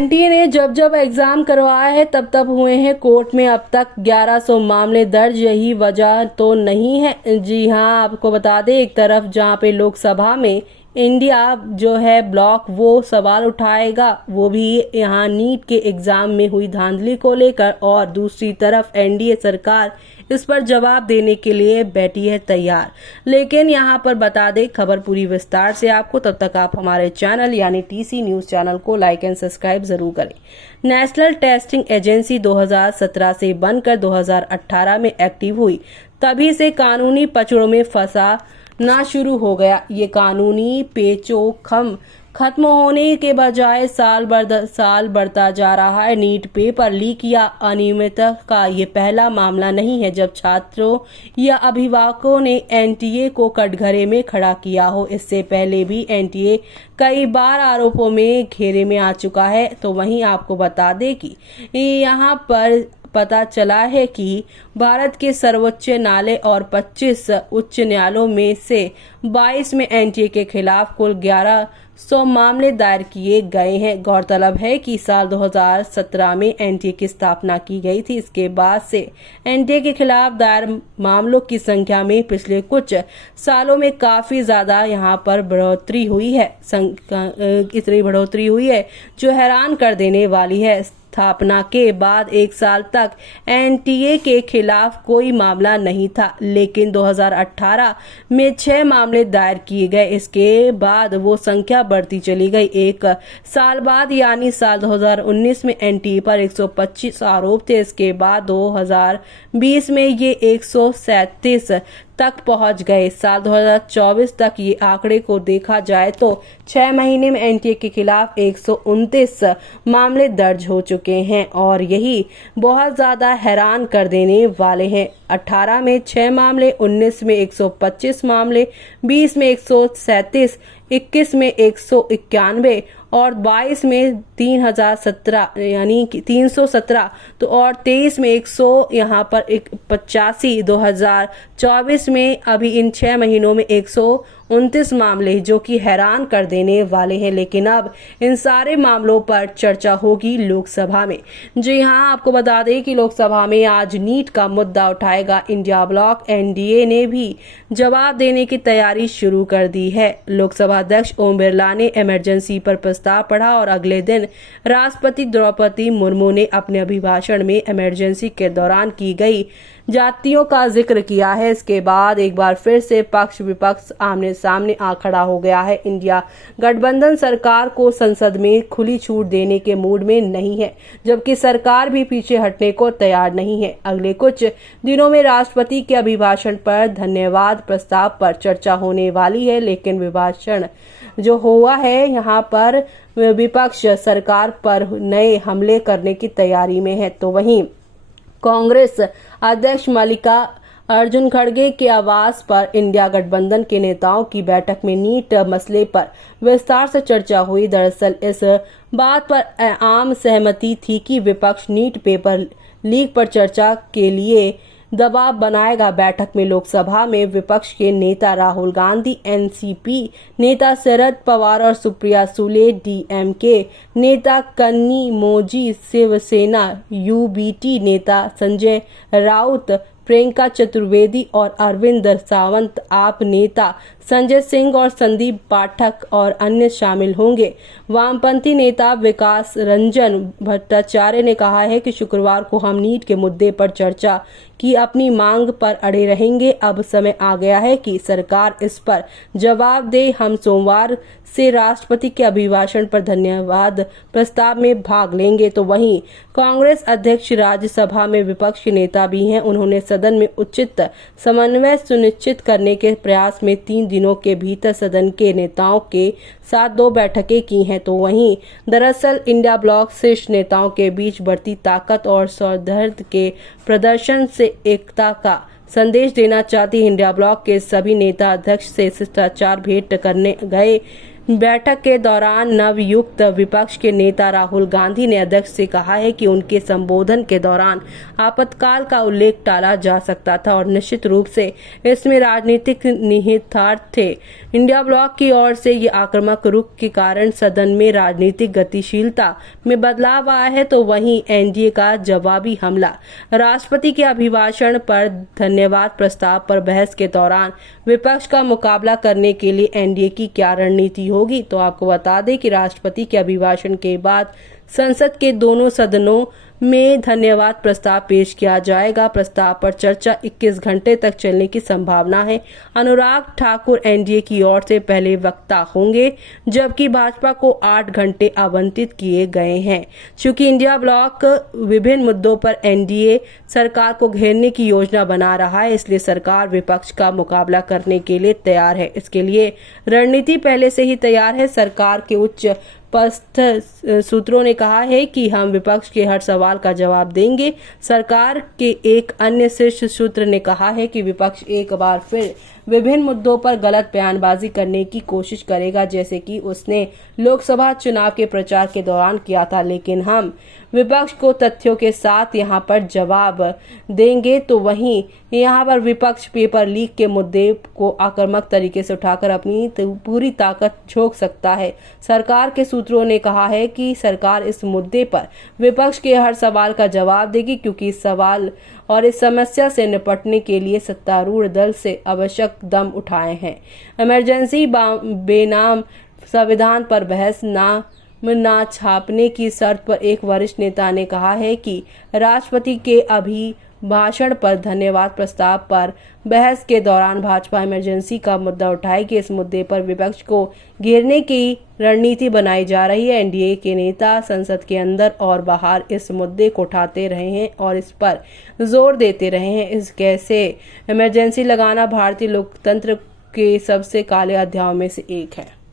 NTA ने जब जब एग्जाम करवाया है तब तब हुए हैं कोर्ट में अब तक 1100 मामले दर्ज। यही वजह तो नहीं है? जी हाँ, आपको बता दें, एक तरफ जहां पे लोकसभा में इंडिया जो है ब्लॉक वो सवाल उठाएगा, वो भी यहाँ नीट के एग्जाम में हुई धांधली को लेकर, और दूसरी तरफ एनडीए सरकार इस पर जवाब देने के लिए बैठी है तैयार। लेकिन यहाँ पर बता दें खबर पूरी विस्तार से आपको, तब तक आप हमारे चैनल यानी टीसी न्यूज चैनल को लाइक एंड सब्सक्राइब जरूर करें। नेशनल टेस्टिंग एजेंसी 2017 से बनकर 2018 में एक्टिव हुई, तभी से कानूनी पचड़ों में फंसा ना शुरू हो गया। ये कानूनी पेचोखम खत्म होने के बजाय साल बढ़ता जा रहा है। नीट पेपर लीक या अनियमितता का ये पहला मामला नहीं है जब छात्रों या अभिभावकों ने एनटीए को कटघरे में खड़ा किया हो। इससे पहले भी एनटीए कई बार आरोपों में घेरे में आ चुका है। तो वहीं आपको बता दें कि यहाँ पर पता चला है कि भारत के सर्वोच्च न्यायालय और 25 उच्च न्यायालयों में से 22 में एनटीए के खिलाफ कुल 1100 मामले दायर किए गए हैं। गौरतलब है कि साल 2017 में एनटीए की स्थापना की गई थी। इसके बाद से एनटीए के खिलाफ दायर मामलों की संख्या में पिछले कुछ सालों में काफी ज्यादा यहाँ पर बढ़ोतरी हुई है। इतनी बढ़ोतरी हुई है जो हैरान कर देने वाली है। स्थापना के बाद एक साल तक एनटीए के खिलाफ कोई मामला नहीं था, लेकिन 2018 में 6 मामले दायर किए गए। इसके बाद वो संख्या बढ़ती चली गई। एक साल बाद यानी साल 2019 में एनटीए पर 125 आरोप थे। इसके बाद 2020 में ये 137 तक पहुंच गए। साल 2024 तक ये आंकड़े को देखा जाए तो 6 महीने में एनटीए के खिलाफ 129 मामले दर्ज हो चुके हैं, और यही बहुत ज्यादा हैरान कर देने वाले हैं। 18 में 6 मामले, 19 में 125 मामले, 20 में 137, 21 में 191 और 22 में 3017 यानी कि 317 तो, और 23 में 100 यहाँ पर 85। 2024 में अभी इन 6 महीनों में 129 मामले, जो कि हैरान कर देने वाले हैं। लेकिन अब इन सारे मामलों पर चर्चा होगी लोकसभा में। जी हाँ, आपको बता दें कि लोकसभा में आज नीट का मुद्दा उठाएगा इंडिया ब्लॉक। एनडीए ने भी जवाब देने की तैयारी शुरू कर दी है। लोकसभा अध्यक्ष ओम बिरला ने इमरजेंसी पर प्रस्ताव पढ़ा और अगले दिन राष्ट्रपति द्रौपदी मुर्मू ने अपने अभिभाषण में इमरजेंसी के दौरान की गई जातियों का जिक्र किया है। इसके बाद एक बार फिर से पक्ष विपक्ष आमने सामने आ खड़ा हो गया है। इंडिया गठबंधन सरकार को संसद में खुली छूट देने के मूड में नहीं है, जबकि सरकार भी पीछे हटने को तैयार नहीं है। अगले कुछ दिनों में राष्ट्रपति के अभिभाषण पर धन्यवाद प्रस्ताव पर चर्चा होने वाली है, लेकिन अभिभाषण जो हुआ है यहाँ पर विपक्ष सरकार पर नए हमले करने की तैयारी में है। तो वहीं कांग्रेस अध्यक्ष मल्लिकार्जुन अर्जुन खड़गे के आवास पर इंडिया गठबंधन के नेताओं की बैठक में नीट मसले पर विस्तार से चर्चा हुई। दरअसल इस बात पर आम सहमति थी कि विपक्ष नीट पेपर लीक पर चर्चा के लिए दबाव बनाएगा। बैठक में लोकसभा में विपक्ष के नेता राहुल गांधी, एनसीपी नेता शरद पवार और सुप्रिया सुले, डीएमके नेता कन्निमोझी, शिवसेना यूबीटी नेता संजय राउत, प्रियंका चतुर्वेदी और अरविंद सावंत, आप नेता संजय सिंह और संदीप पाठक और अन्य शामिल होंगे। वामपंथी नेता विकास रंजन भट्टाचार्य ने कहा है कि शुक्रवार को हम नीट के मुद्दे पर चर्चा की अपनी मांग पर अड़े रहेंगे। अब समय आ गया है कि सरकार इस पर जवाब दे। हम सोमवार से राष्ट्रपति के अभिभाषण पर धन्यवाद प्रस्ताव में भाग लेंगे। तो वहीं कांग्रेस अध्यक्ष राज्यसभा में विपक्ष के नेता भी हैं। उन्होंने सदन में उचित समन्वय सुनिश्चित करने के प्रयास में 3 दिनों के भीतर सदन के नेताओं के साथ 2 बैठकें की हैं। तो वहीं दरअसल इंडिया ब्लॉक शीर्ष नेताओं के बीच बढ़ती ताकत और सौहार्द के प्रदर्शन से एकता का संदेश देना चाहती इंडिया ब्लॉक के सभी नेता अध्यक्ष से शिष्टाचार भेंट करने गए बैठक के दौरान नवयुक्त विपक्ष के नेता राहुल गांधी ने अध्यक्ष से कहा है कि उनके संबोधन के दौरान आपातकाल का उल्लेख टाला जा सकता था और निश्चित रूप से इसमें राजनीतिक निहितार्थ थे। इंडिया ब्लॉक की ओर से ये आक्रामक रुख के कारण सदन में राजनीतिक गतिशीलता में बदलाव आया है, तो वहीं एनडीए का जवाबी हमला। राष्ट्रपति के अभिभाषण पर धन्यवाद प्रस्ताव पर बहस के दौरान विपक्ष का मुकाबला करने के लिए एनडीए की क्या रणनीति होगी। तो आपको बता दें कि राष्ट्रपति के अभिभाषण के बाद संसद के दोनों सदनों में धन्यवाद प्रस्ताव पेश किया जाएगा। प्रस्ताव पर चर्चा 21 घंटे तक चलने की संभावना है। अनुराग ठाकुर एनडीए की ओर से पहले वक्ता होंगे, जबकि भाजपा को 8 घंटे आवंटित किए गए हैं। चूंकि इंडिया ब्लॉक विभिन्न मुद्दों पर एनडीए सरकार को घेरने की योजना बना रहा है, इसलिए सरकार विपक्ष का मुकाबला करने के लिए तैयार है। इसके लिए रणनीति पहले से ही तैयार है। सरकार के उच्च पदस्थ सूत्रों ने कहा है कि हम विपक्ष के हर सवाल का जवाब देंगे। सरकार के एक अन्य शीर्ष सूत्र ने कहा है कि विपक्ष एक बार फिर विभिन्न मुद्दों पर गलत बयानबाजी करने की कोशिश करेगा, जैसे कि उसने लोकसभा चुनाव के प्रचार के दौरान किया था। लेकिन हम विपक्ष को तथ्यों के साथ यहां पर जवाब देंगे। तो वहीं यहां पर विपक्ष पेपर लीक के मुद्दे को आक्रामक तरीके से उठाकर अपनी पूरी ताकत झोंक सकता है। सरकार के सूत्रों ने कहा है कि सरकार इस मुद्दे पर विपक्ष के हर सवाल का जवाब देगी, क्योंकि इस सवाल और इस समस्या से निपटने के लिए सत्तारूढ़ दल से आवश्यक कदम उठाए हैं। इमरजेंसी बेनाम संविधान पर बहस ना छापने की शर्त पर एक वरिष्ठ नेता ने कहा है कि राष्ट्रपति के अभिभाषण पर धन्यवाद प्रस्ताव पर बहस के दौरान भाजपा इमरजेंसी का मुद्दा उठाएगी। इस मुद्दे पर विपक्ष को घेरने की रणनीति बनाई जा रही है। एनडीए के नेता संसद के अंदर और बाहर इस मुद्दे को उठाते रहे हैं और इस पर जोर देते रहे हैं। इस कैसे इमरजेंसी लगाना भारतीय लोकतंत्र के सबसे काले अध्यायों में से एक है।